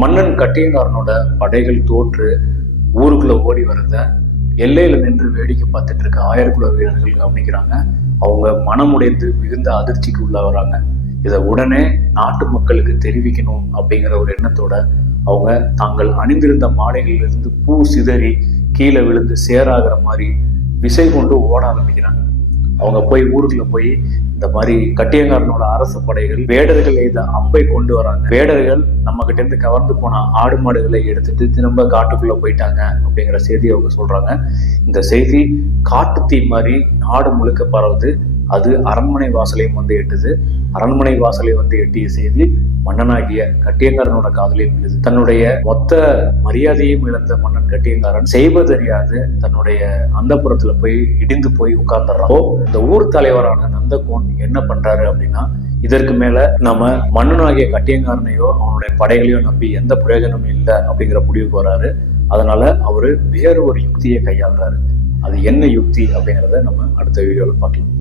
மன்னன் கட்டியங்காரனோட படைகள் தோற்று ஊருக்குள்ள ஓடி வரத எல்லையில நின்று வேடிக்கை பார்த்துட்டு இருக்க ஆயர்குல வீரர்கள் கவனிக்கிறாங்க. அவங்க மனமுடைந்து மிகுந்த அதிர்ச்சிக்கு உள்ளாகிறாங்க. இதை உடனே நாட்டு மக்களுக்கு தெரிவிக்கணும் அப்படிங்கிற ஒரு எண்ணத்தோட அவங்க தாங்கள் அணிந்திருந்த மாலைகளிலிருந்து பூ சிதறி கீழே விழுந்து சேராகிற மாதிரி விசை கொண்டு ஓட ஆரம்பிக்கிறாங்க. அவங்க போய் ஊருக்குள்ள போய் இந்த மாதிரி கட்டியங்காரனோட அரசு படைகள் வேடர்கள் எய்த அம்பை கொண்டு வராங்க. வேடர்கள் நம்ம கிட்ட இருந்து கவர்ந்து போன ஆடு மாடுகளை எடுத்துட்டு திரும்ப காட்டுக்குள்ள போயிட்டாங்க அப்படிங்கிற செய்தியை அவங்க சொல்றாங்க. இந்த செய்தி காட்டு தீ மாதிரி நாடு முழுக்க பரவுது. அது அரண்மனை வாசலையும் வந்து எட்டுது. அரண்மனை வாசலை வந்து எட்டிய செய்தி மன்னனாகிய கட்டியங்காரனோட காதலையும் விழுது. தன்னுடைய மொத்த மரியாதையும் இழந்த மன்னன் கட்டியங்காரன் செய்வதறியாது தன்னுடைய அந்தப்புறத்துல போய் இடிந்து போய் உட்கார்ந்துடுறப்போ இந்த ஊர் தலைவரான நந்தகோன் என்ன பண்றாரு அப்படின்னா, இதற்கு மேல நம்ம மன்னனாகிய கட்டியங்காரனையோ அவனுடைய படைகளையோ நம்பி எந்த பிரயோஜனமும் இல்லை அப்படிங்கிற முடிவுக்கு வராரு. அதனால அவரு வேறு ஒரு யுக்தியை கையாளுறாரு. அது என்ன யுக்தி அப்படிங்கிறத நம்ம அடுத்த வீடியோல பார்க்கலாம்.